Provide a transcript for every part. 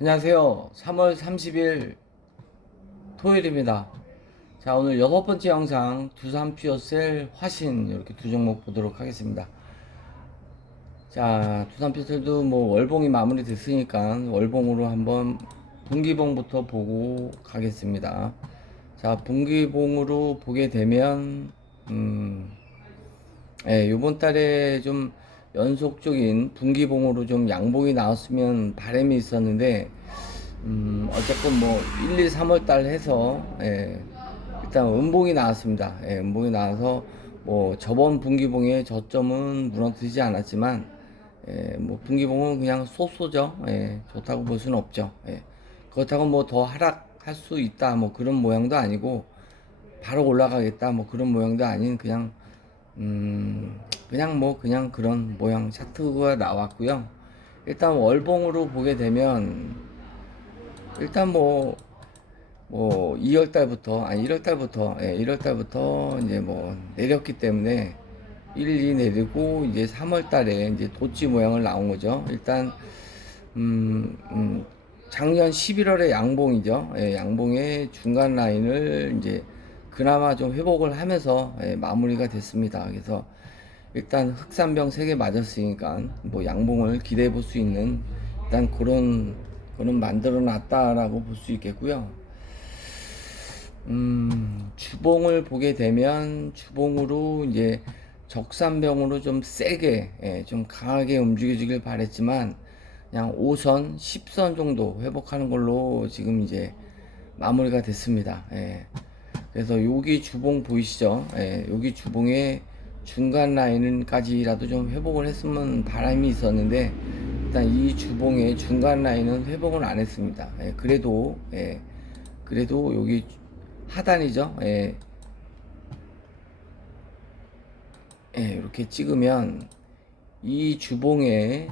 안녕하세요. 3월 30일 토요일입니다. 자, 오늘 여섯 번째 영상 두산 피어셀 화신 이렇게 두 종목 보도록 하겠습니다. 자, 두산 피어셀도 뭐 월봉이 마무리 됐으니까 월봉으로 한번 분기봉부터 보고 가겠습니다. 자, 분기봉으로 보게 되면 음, 예, 요번 달에 좀 연속적인 분기봉으로 좀 양봉이 나왔으면 바람이 있었는데, 음, 어쨌건 뭐 1, 2, 3월 달 해서, 예, 일단 음봉이 나왔습니다. 예, 음봉이 나와서 뭐 저번 분기봉의 저점은 무너뜨리지 않았지만, 예, 뭐 분기봉은 그냥 쏘쏘죠. 예, 좋다고 볼 수는 없죠. 예. 그렇다고 뭐 더 하락할 수 있다, 뭐 그런 모양도 아니고, 바로 올라가겠다, 뭐 그런 모양도 아닌 그냥 음, 그냥 뭐 그냥 그런 모양 차트가 나왔고요. 일단 월봉으로 보게 되면 일단 뭐뭐 2월 달부터 아니 1월 달부터 예, 1월 달부터 이제 뭐 내렸기 때문에 1, 2 내리고 이제 3월 달에 이제 도치 모양을 나온 거죠. 일단 음, 음 작년 11월에 양봉이죠. 예, 양봉의 중간 라인을 이제 그나마 좀 회복을 하면서 예, 마무리가 됐습니다. 그래서 일단 흑산병 3개 맞았으니까 뭐 양봉을 기대해 볼 수 있는 일단 그런 그런 만들어 놨다라고 볼 수 있겠고요. 음, 주봉을 보게 되면 주봉으로 이제 적산병으로 좀 세게 예, 좀 강하게 움직여주길 바랬지만 그냥 5선, 10선 정도 회복하는 걸로 지금 이제 마무리가 됐습니다. 예. 그래서 여기 주봉 보이시죠? 예, 여기 주봉의 중간 라인까지라도 좀 회복을 했으면 바람이 있었는데 일단 이 주봉의 중간 라인은 회복을 안 했습니다. 예, 그래도 예, 그래도 여기 하단이죠. 예, 예, 이렇게 찍으면 이 주봉의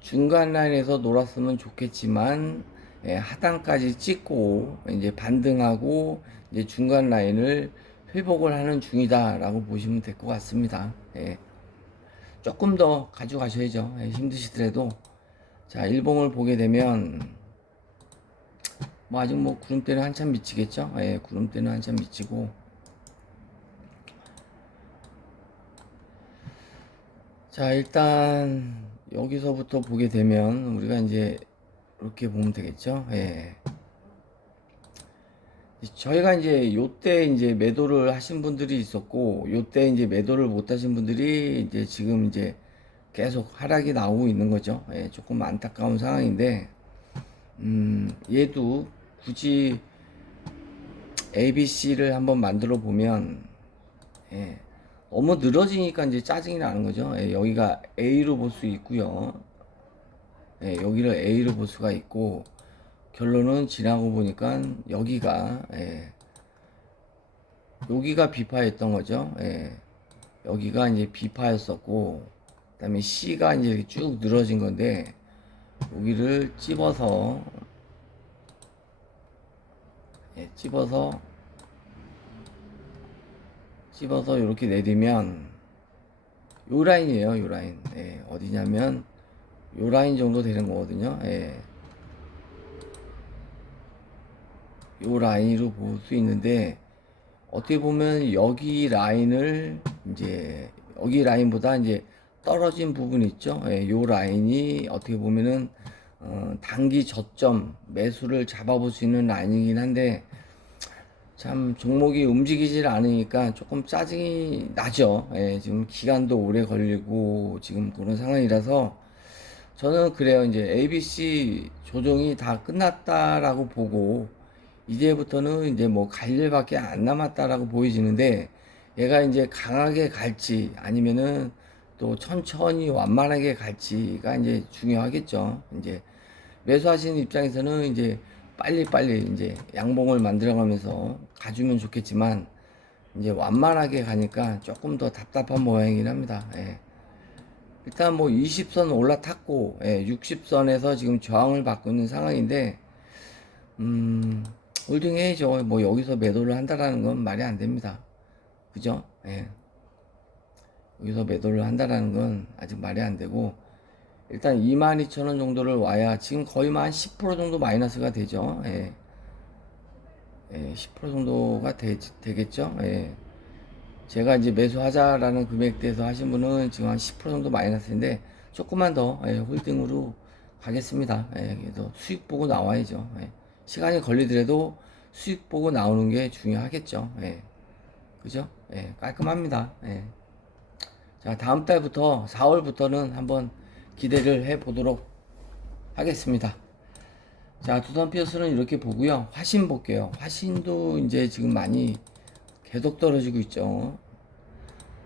중간 라인에서 놀았으면 좋겠지만 예, 하단까지 찍고 이제 반등하고 이제 중간 라인을 회복을 하는 중이다라고 보시면 될 것 같습니다. 예. 조금 더 가져가셔야죠. 예, 힘드시더라도 자 일봉을 보게 되면 뭐 아직 뭐 구름대는 한참 미치겠죠. 예, 구름대는 한참 미치고 자 일단 여기서부터 보게 되면 우리가 이제 이렇게 보면 되겠죠. 예. 저희가 이제 요때 이제 매도를 하신 분들이 있었고 요때 이제 매도를 못 하신 분들이 이제 지금 이제 계속 하락이 나오고 있는 거죠. 예, 조금 안타까운 상황인데 음, 얘도 굳이 ABC를 한번 만들어 보면 예, 너무 늘어지니까 이제 짜증이 나는 거죠. 예, 여기가 A로 볼 수 있고요. 예, 여기를 A로 볼 수가 있고 결론은 지나고 보니까 여기가 예, 여기가 B파였던 거죠. 예, 여기가 이제 B파였었고 그다음에 C가 이제 쭉 늘어진 건데 여기를 찝어서 예, 찝어서 찝어서 이렇게 내리면 요 라인이에요. 요 라인. 예, 어디냐면 요 라인 정도 되는 거거든요. 예. 요 라인으로 볼 수 있는데 어떻게 보면 여기 라인을 이제 여기 라인보다 이제 떨어진 부분 있죠. 예, 요 라인이 어떻게 보면은 어, 단기 저점 매수를 잡아볼 수 있는 라인이긴 한데 참 종목이 움직이질 않으니까 조금 짜증이 나죠. 예, 지금 기간도 오래 걸리고 지금 그런 상황이라서 저는 그래요. 이제 ABC 조정이 다 끝났다라고 보고 이제부터는 이제 뭐 갈 일밖에 안 남았다라고 보여지는데 얘가 이제 강하게 갈지 아니면은 또 천천히 완만하게 갈지가 이제 중요하겠죠. 이제 매수하시는 입장에서는 이제 빨리빨리 이제 양봉을 만들어가면서 가주면 좋겠지만 이제 완만하게 가니까 조금 더 답답한 모양이긴 합니다. 예. 일단 뭐 20선 올라탔고 예, 60선에서 지금 저항을 받고 있는 상황인데 음, 홀딩 해야죠. 뭐 여기서 매도를 한다라는 건 말이 안 됩니다. 그죠? 예. 여기서 매도를 한다라는 건 아직 말이 안 되고 일단 22,000원 정도를 와야 지금 거의 뭐 한10% 정도 마이너스가 되죠. 예. 예, 10% 정도가 되, 되겠죠. 예. 제가 이제 매수하자라는 금액대에서 하신 분은 지금 한 10% 정도 마이너스인데 조금만 더 예, 홀딩으로 가겠습니다. 예, 그래서 수익 보고 나와야죠. 예. 시간이 걸리더라도 수익 보고 나오는 게 중요하겠죠. 예. 그죠? 예, 깔끔합니다. 예. 자, 다음 달부터 4월부터는 한번 기대를 해 보도록 하겠습니다. 자, 두산 피어스는 이렇게 보고요. 화신 볼게요. 화신도 이제 지금 많이 계속 떨어지고 있죠.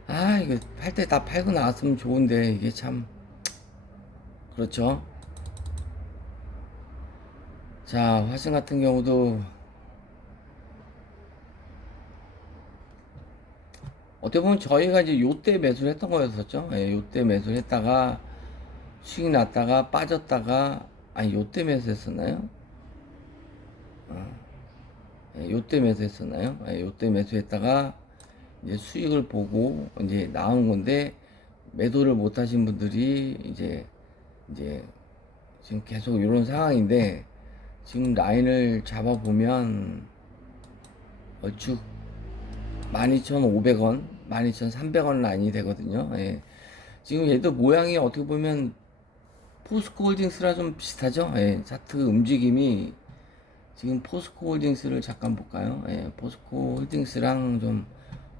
아, 이거 팔 때 다 팔고 나왔으면 좋은데 이게 참 그렇죠. 자, 화신 같은 경우도 어떻게 보면 저희가 이제 요때 매수를 했던 거였었죠. 예, 요때 매수를 했다가 수익 났다가 빠졌다가 아니 요때 매수했었나요? 어, 예, 요때 매수했었나요? 예, 요때 매수했다가 이제 수익을 보고 이제 나온 건데 매도를 못 하신 분들이 이제 이제 지금 계속 이런 상황인데 지금 라인을 잡아 보면 얼추 12,500원, 12,300원 라인이 되거든요. 예. 지금 얘도 모양이 어떻게 보면 포스코 홀딩스랑 좀 비슷하죠? 예. 차트 움직임이 지금 포스코 홀딩스를 잠깐 볼까요? 예. 포스코 홀딩스랑 좀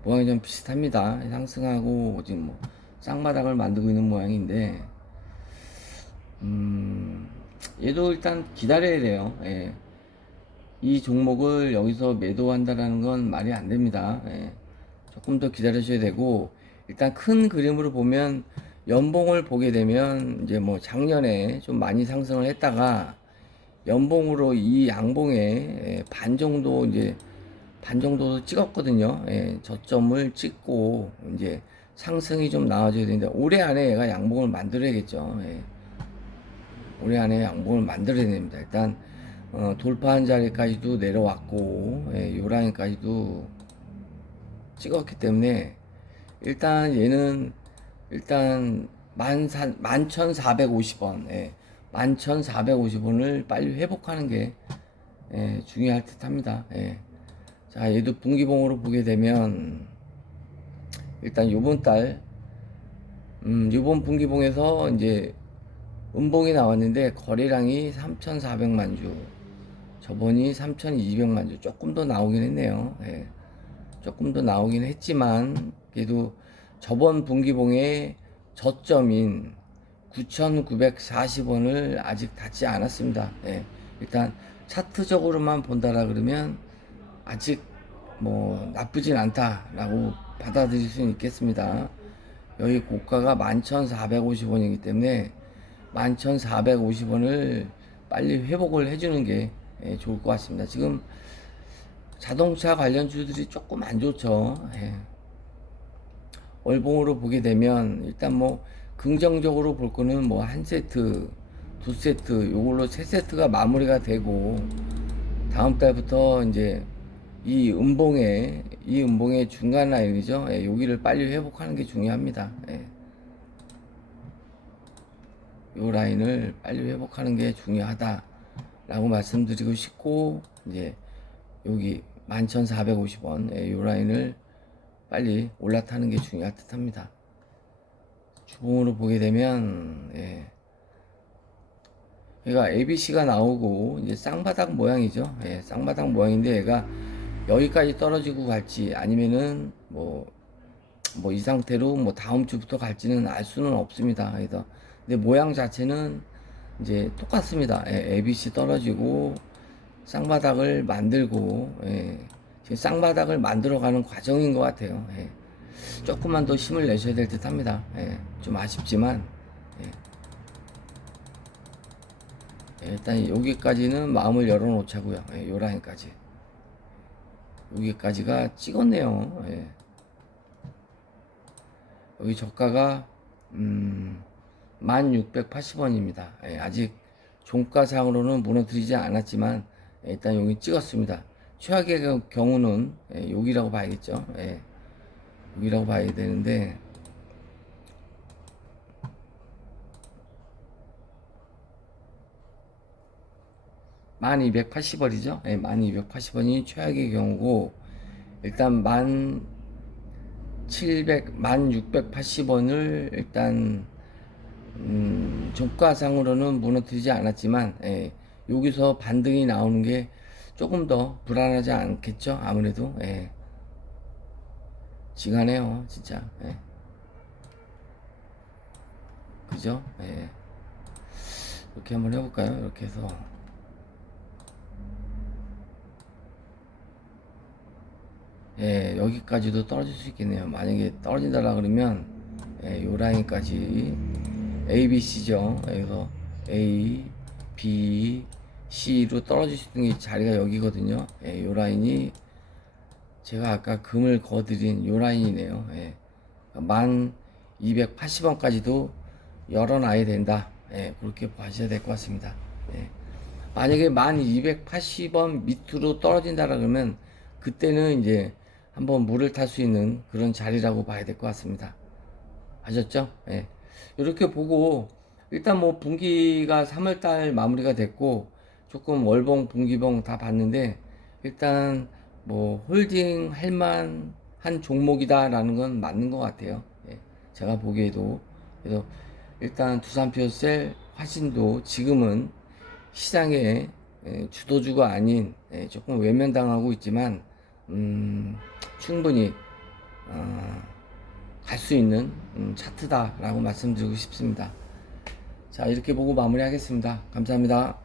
모양이 좀 비슷합니다. 상승하고 지금 뭐 쌍바닥을 만들고 있는 모양인데 음, 얘도 일단 기다려야 돼요. 예. 이 종목을 여기서 매도한다라는 건 말이 안 됩니다. 예. 조금 더 기다리셔야 되고 일단 큰 그림으로 보면 연봉을 보게 되면 이제 뭐 작년에 좀 많이 상승을 했다가 연봉으로 이 양봉에 예, 반 정도 이제 반 정도 찍었거든요. 예, 저점을 찍고 이제 상승이 좀 나와줘야 되는데 올해 안에 얘가 양봉을 만들어야겠죠. 예. 올해 안에 양봉을 만들어야 됩니다. 일단 어, 돌파한 자리까지도 내려왔고 예, 요 라인까지도 찍었기 때문에 일단 얘는 일단 만 만천사백오십 원 예, 만천사백오십 원을 빨리 회복하는 게 예, 중요할 듯 합니다. 예. 자 얘도 분기봉으로 보게 되면 일단 요번 달 음, 요번 분기봉에서 이제 음봉이 나왔는데 거래량이 3,400만 주 저번이 3,200만 주 조금 더 나오긴 했네요. 예. 조금 더 나오긴 했지만 그래도 저번 분기봉의 저점인 9,940원을 아직 닿지 않았습니다. 예. 일단 차트적으로만 본다라 그러면 아직 뭐 나쁘진 않다라고 받아들일 수 있겠습니다. 여기 고가가 11,450원이기 때문에 11,450원을 빨리 회복을 해주는 게 예, 좋을 것 같습니다. 지금 자동차 관련주들이 조금 안 좋죠. 예. 월봉으로 보게 되면 일단 뭐 긍정적으로 볼 거는 뭐 한 세트, 두 세트, 요걸로 세 세트가 마무리가 되고 다음 달부터 이제 이 음봉의 이 음봉의 중간 라인이죠. 예, 여기를 빨리 회복하는 게 중요합니다. 예. 요 라인을 빨리 회복하는 게 중요하다라고 말씀드리고 싶고 이제 여기 11,450원 예, 요 라인을 빨리 올라타는 게 중요할 듯합니다. 주봉으로 보게 되면 예. 얘가 ABC가 나오고 이제 쌍바닥 모양이죠. 예, 쌍바닥 모양인데 얘가 여기까지 떨어지고 갈지 아니면은 뭐 뭐 이 상태로 뭐 다음 주부터 갈지는 알 수는 없습니다. 그래서 근데 모양 자체는 이제 똑같습니다. 예, ABC 떨어지고 쌍바닥을 만들고 예, 지금 쌍바닥을 만들어가는 과정인 것 같아요. 예. 조금만 더 힘을 내셔야 될 듯 합니다. 예, 좀 아쉽지만 예. 예, 일단 여기까지는 마음을 열어놓자고요. 예, 요 라인까지 여기까지가 찍었네요. 예. 여기 저가가 음. 1680원입니다. 예, 아직 종가상으로는 무너뜨리지 않았지만 예, 일단 여기 찍었습니다. 최악의 경우는 예, 여기라고 봐야겠죠. 예, 위라고 봐야 되는데. 만 이백팔십 원이죠? 네, 예, 1280원이 최악의 경우고 일단 만 칠백 만 육백팔십 원을 일단 음, 종가상으로는 무너뜨리지 않았지만 예, 여기서 반등이 나오는 게 조금 더 불안하지 않겠죠? 아무래도 예. 지가네요, 진짜. 예. 그죠? 예. 이렇게 한번 해볼까요? 이렇게 해서 예, 여기까지도 떨어질 수 있겠네요. 만약에 떨어진다라 그러면 예, 요 라인까지 A, B, C죠. 그래서 A, B, C로 떨어질 수 있는 게 자리가 여기거든요. 예, 요 라인이 제가 아까 금을 거드린 요 라인이네요. 예. 만 280원까지도 열어놔야 된다. 예, 그렇게 봐셔야 될 것 같습니다. 예. 만약에 만 280원 밑으로 떨어진다 그러면 그때는 이제 한번 물을 탈 수 있는 그런 자리라고 봐야 될 것 같습니다. 아셨죠? 예. 이렇게 보고 일단 뭐 분기가 3월달 마무리가 됐고 조금 월봉 분기봉 다 봤는데 일단 뭐 홀딩 할 만 한 종목이다라는 건 맞는 것 같아요. 예. 제가 보기에도 그래서 일단 두산피어셀 화신도 지금은 시장의 예, 주도주가 아닌 예, 조금 외면당하고 있지만 음, 충분히 어, 갈수 있는 음, 차트다라고 말씀드리고 싶습니다. 자 이렇게 보고 마무리하겠습니다. 감사합니다.